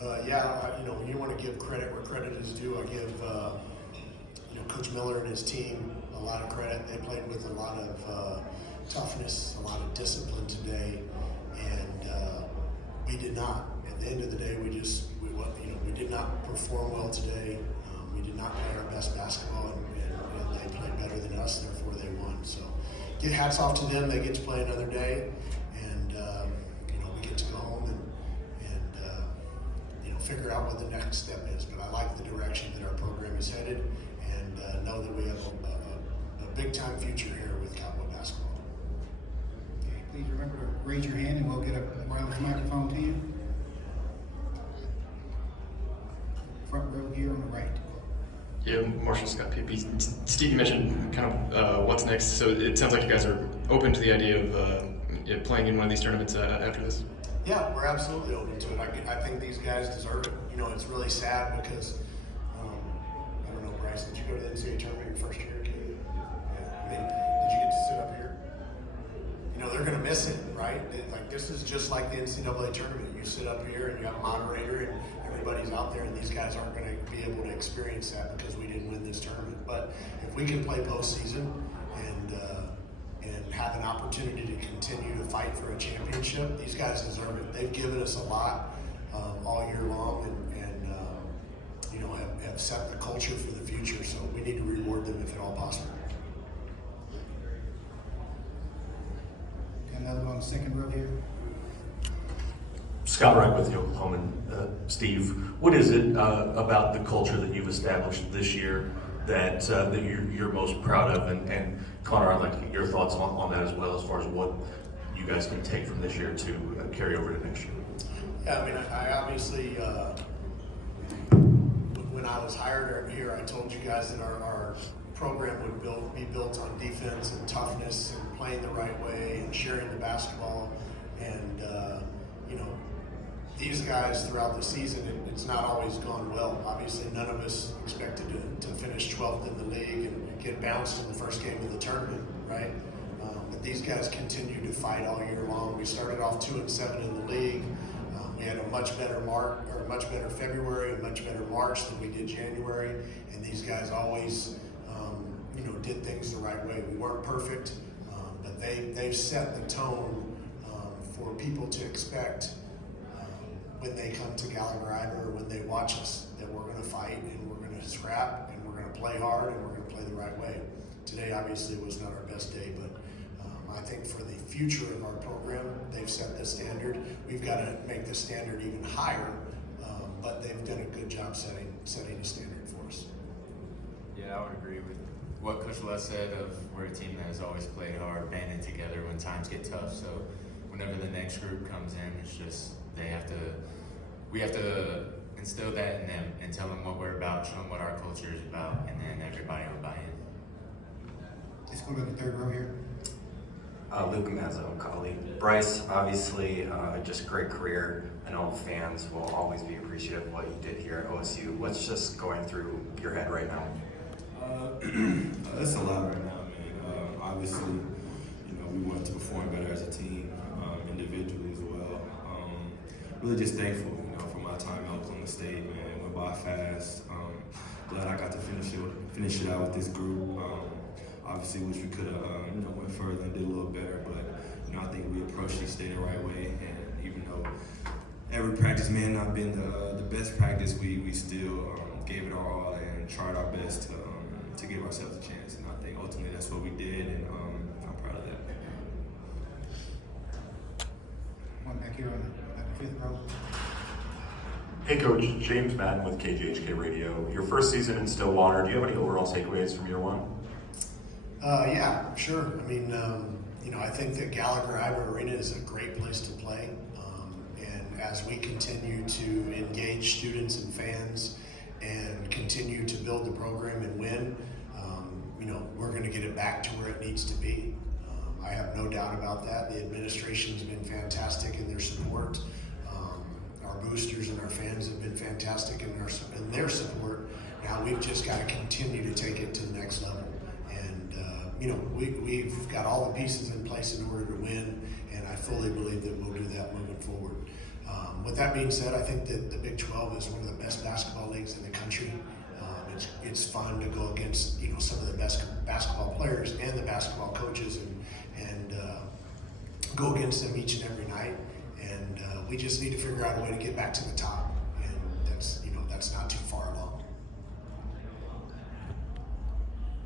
When you want to give credit where credit is due, I give Coach Miller and his team a lot of credit. They played with a lot of toughness, a lot of discipline today, and we did not. At the end of the day, we did not perform well today. We did not play our best basketball, and they played better than us. Therefore, they won. So, give hats off to them. They get to play another day, and we get to go home and figure out what the next step is. But I like the direction that our program is headed, and know that we have a big-time future here with Cowboy basketball. Okay, please remember to raise your hand, and we'll get a wireless microphone to you. Front row here on the right. Yeah, Marshall Scott, PP. Steve, you mentioned kind of what's next. So it sounds like you guys are open to the idea of playing in one of these tournaments after this. Yeah, we're absolutely open to it. I think these guys deserve it. It's really sad because, I don't know, Bryce, did you go to the NCAA tournament your first year? Yeah. Did you get to sit up here? They're going to miss it, right? This is just like the NCAA tournament. You sit up here and you have a moderator and everybody's out there, and these guys aren't going to be able to experience that because we didn't win this tournament. But if we can play postseason and have an opportunity to continue to fight for a championship, these guys deserve it. They've given us a lot all year long, and have set the culture for the future. So we need to reward them if at all possible. Got another one on the second row here. Scott Wright with the Oklahoman. Steve, what is it about the culture that you've established this year that you're most proud of? And Connor, I'd like to get your thoughts on that as well, as far as what you guys can take from this year to carry over to next year. Yeah, I obviously, when I was hired here, I told you guys that our program would be built on defense and toughness and playing the right way and sharing the basketball. And, these guys throughout the season, it's not always gone well. Obviously, none of us expected to finish 12th in the league and get bounced in the first game of the tournament, right? But these guys continue to fight all year long. We started off 2-7 in the league. We had a much better February, a much better March than we did January, and these guys always, did things the right way. We weren't perfect, but they've set the tone for people to expect when they come to Gallagher or when they watch us, that we're going to fight and we're going to scrap and we're going to play hard and we're going to play the right way. Today, obviously, was not our best day, but I think for the future of our program, they've set the standard. We've got to make the standard even higher, but they've done a good job setting a standard for us. Yeah, I would agree with what Coach Lutz said of we're a team that has always played hard, banded together when times get tough. So whenever the next group comes in, it's just we have to instill that in them and tell them what we're about, show them what our culture is about, and then everybody will buy in. Let's go to the third row here. Luke Mazzo, colleague. Bryce, obviously, just a great career. I know fans will always be appreciative of what you did here at OSU. What's just going through your head right now? It's a lot right now, man. Obviously, we want to perform better as a team, individually as well. Really just thankful, for my time at Oklahoma State, man. It went by fast. Glad I got to finish it out with this group. Obviously, wish we could have, went further and did a little better, but I think we approached each day the right way. And even though every practice may not have been the best practice, we still gave it our all and tried our best to give ourselves a chance. And I think ultimately that's what we did, and I'm proud of that. One back here on the fifth row. Hey Coach, James Madden with KGHK Radio. Your first season in Stillwater, do you have any overall takeaways from year one? Yeah, sure. I think that Gallagher Arena is a great place to play. And as we continue to engage students and fans and continue to build the program and win, we're going to get it back to where it needs to be. I have no doubt about that. The administration's been fantastic in their support. Our boosters and our fans have been fantastic in their support. Now we've just got to continue to take it to the next level. And we've got all the pieces in place in order to win, and I fully believe that we'll do that moving forward. With that being said, I think that the Big 12 is one of the best basketball leagues in the country. It's fun to go against some of the best basketball players and the basketball coaches and go against them each and every night. And we just need to figure out a way to get back to the top.